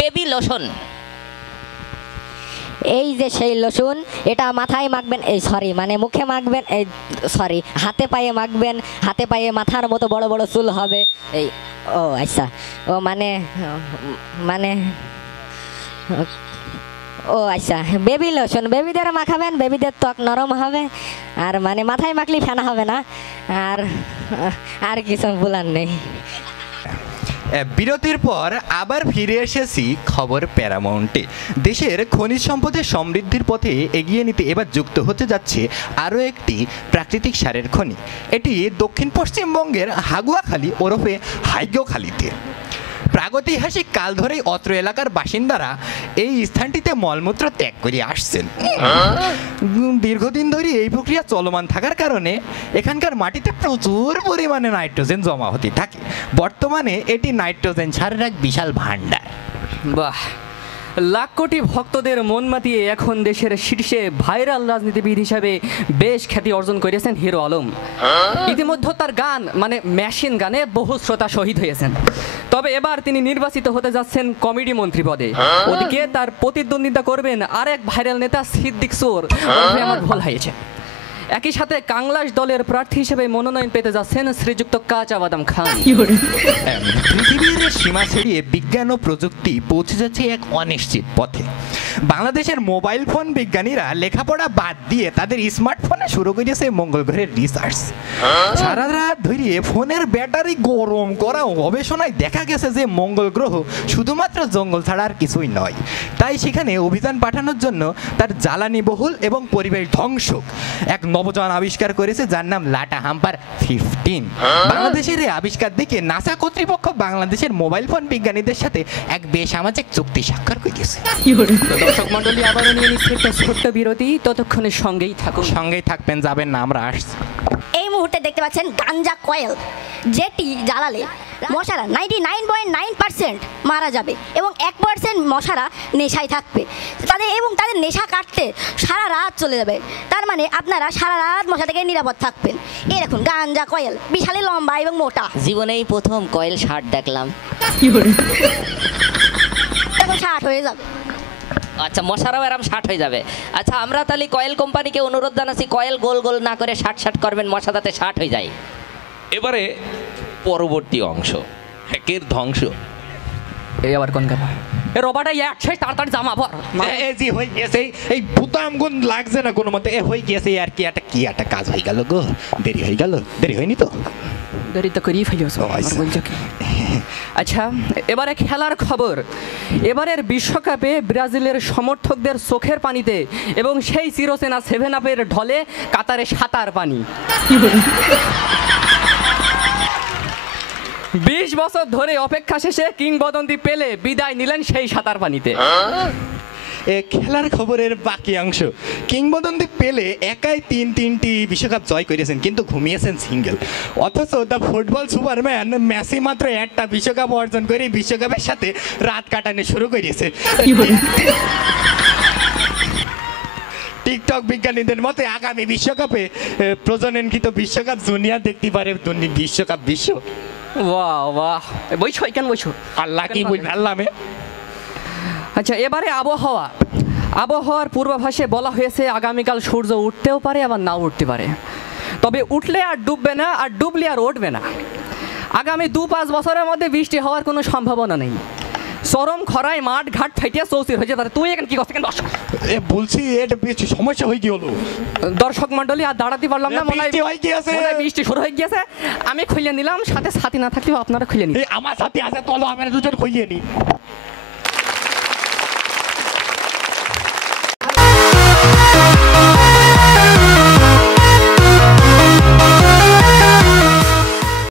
Baby lotion. এই যে সেই লোশন, এটা মাথায় মাখবেন, এই সরি মানে মুখে মাখবেন, এই সরি হাতে পায়ে মাখবেন, হাতে পায়ে মাথার মতো বড় বড় চুল হবে এই। ও আচ্ছা, ও মানে মানে ও আচ্ছা, বেবি লোশন বেবিদের মাখাবেন, বেবিদের ত্বক নরম হবে, আর মানে মাথায় মাখলে ফেনা হবে না। আর আর কিছু বলার নেই। বিরতির পর আবার ফিরে এসেছি খবর প্যারামাউন্টে। দেশের খনিজ সম্পদের সমৃদ্ধির পথে এগিয়ে নিতে এবার যুক্ত হতে যাচ্ছে আরও একটি প্রাকৃতিক সারের খনি। এটি দক্ষিণ পশ্চিমবঙ্গের হাগুয়াখালী ওরফে হাইগোখালীতে। প্রাগৈতিহাসিক কাল ধরেই অত্র এলাকার বাসিন্দারা এই স্থানটিতে মলমূত্র ত্যাগ করে আসছেন। দীর্ঘদিন ধরে এই প্রক্রিয়া চলমান থাকার কারণে এখানকার মাটিতে প্রচুর পরিমাণে নাইট্রোজেন জমা হতে থাকে। বর্তমানে এটি নাইট্রোজেন সারের এক বিশাল ভাণ্ডার। বাহ, লাখ কোটি ভক্তদের মন মাতিয়ে এখন দেশের শীর্ষে ভাইরাল রাজনীতিবিদ হিসাবে বেশ খ্যাতি অর্জন করেছেন হিরো আলম। ইতিমধ্যে তার গান মানে মেশিন গানে বহু শ্রোতা শহীদ হয়েছেন। তবে এবার তিনি নির্বাচিত হতে যাচ্ছেন কমেডি মন্ত্রী পদে। ওদিকে তার প্রতিদ্বন্দ্বিতা করবেন আরেক ভাইরাল নেতা সিদ্দিক চোর। আমার ভুল হয়েছে। একই সাথে কাংলাস দলের প্রার্থী হিসেবে মনোনয়ন পেতে যাচ্ছেন শ্রীযুক্ত কাঁচা বাদাম খান। পৃথিবীর সীমা ছাড়িয়ে বিজ্ঞান ও প্রযুক্তি পৌঁছে যাচ্ছে এক অনিশ্চিত পথে। বাংলাদেশের মোবাইল ফোন বিজ্ঞানীরা লেখাপড়া বাদ দিয়ে তাদের স্মার্টফোনে শুরু করেছে মঙ্গল গ্রহের রিসার্চ। সারা রাত ধরে ফোনের ব্যাটারি গরম করা গবেষণায় দেখা গেছে যে মঙ্গল গ্রহ শুধুমাত্র জঙ্গল ছাড়া আর কিছুই নয়। তাই সেখানে অভিযান পাঠানোর জন্য তার জ্বালানি বহুল এবং পরিবেশ ধ্বংসক এক নবযান আবিষ্কার করেছে, যার নাম লাটা হাম্পার 15। বাংলাদেশের এই আবিষ্কার দেখে নাসা কর্তৃপক্ষ বাংলাদেশের মোবাইল ফোন বিজ্ঞানীদের সাথে এক বেসামাজিক চুক্তি স্বাক্ষর করেছে। দর্শক মন্ডলী, আবারও নিয়ে নিচ্ছে একটা ছোট্ট বিরতি, ততক্ষণে সঙ্গেই থাকুন। সঙ্গেই থাকবেন, যাবেন না, আমরা আসছি। এই মুহূর্তে দেখতে পাচ্ছেন গাঞ্জা কয়েল, যেটি জ্বালালে মশারা 99.9% মারা যাবে এবং 1% মশারা নেশায় থাকবে তাদের নেশা কাটতে সারা রাত চলে যাবে। তার মানে আপনারা সারা রাত মশা থেকে নিরাপদ থাকবেন। এই দেখুন গাঞ্জা কয়েল, বিশালই লম্বা এবং মোটা। জীবনেই প্রথম কয়েল শার্ট দেখলাম। এখন 60 হয়ে যাবে। আচ্ছা, মশারাও এরম 60 হয়ে যাবে। আচ্ছা, আমরা তাহলে কয়েল কোম্পানিকে অনুরোধ জানাচ্ছি, কয়েল গোল গোল না করে 60 করবেন, মশা যাতে 60 হয়ে যায়। এবারে পরবর্তী অংশ, হ্যাকের ধ্বংস। এই আবার কোন কথা? এ রবাটা একসাথে তাড়াতাড়ি জামা পর। জি হয়ে গেছে, এই বুতাম গুণ লাগছে না কোনো মতে, হয়ে গেছে আর কি একটা কাজ হয়ে গেল গো। দেরি হয়ে গেল, দেরি হয়নি তো? দেরি তো করিয়ে ফেলিয়েছো। আচ্ছা, এবারে খেলার খবর। এবারের বিশ্বকাপে ব্রাজিলের সমর্থকদের চোখের পানিতে এবং সেই চিরচেনা 7 আপের ঢলে কাতারে সাঁতার পানি। 20 বছর ধরে অপেক্ষা শেষে কিংবদন্তি পেলে বিদায় নিলেন সেই সাঁতার পানিতে। খেলার খবরের বাকি অংশ। কিংবদন্তি পেলে একাই তিনটি বিশ্বকাপ জয় করেছেন, কিন্তু ঘুমিয়েছেন সিঙ্গেল। অথচ দ্য ফুটবল সুপারম্যান মেসি মাত্র একটা বিশ্বকাপ অর্জন করে বিশ্বকাপের সাথে রাত কাটানো শুরু করেছে। টিকটক বিজ্ঞানীদের মতে আগামী বিশ্বকাপে প্রজননকৃত বিশ্বকাপ জুনিয়র দেখতে পারে বিশ্বকাপ বিশ্ব। বাহ বাহ, বইছো কেন বইছো? আল্লাহ কি বই ফেললাম। আচ্ছা, এবারে আবহাওয়ার পূর্বাভাসে বলা হয়েছে আগামীকাল সূর্য উঠতেও পারে আবার নাও উঠতে পারে। তবে উঠলে আর ডুববে না, আর ডুবলে আর উঠবে না। আগামী 2-5 বছরের মধ্যে বৃষ্টি হওয়ার কোনো সম্ভাবনা নেই। চরম খরায় মাঠ ঘাট ফাইটিয়া চৌচির হয়ে যেতে। তুই এখন কি করছিস? বলছি এটা বেশি সমস্যা হয়ে গেল। দর্শক মন্ডলী, আর দাঁড়াতে পারলাম না, মনে হয় বৃষ্টি শুরু হয়ে গিয়েছে। আমি খুলে নিলাম, সাথে সাথী না থাকলেও আপনারা খুলে নিন। আমার সাথে আছে, চলো আমরা দুজন খুলিয়ে নিই।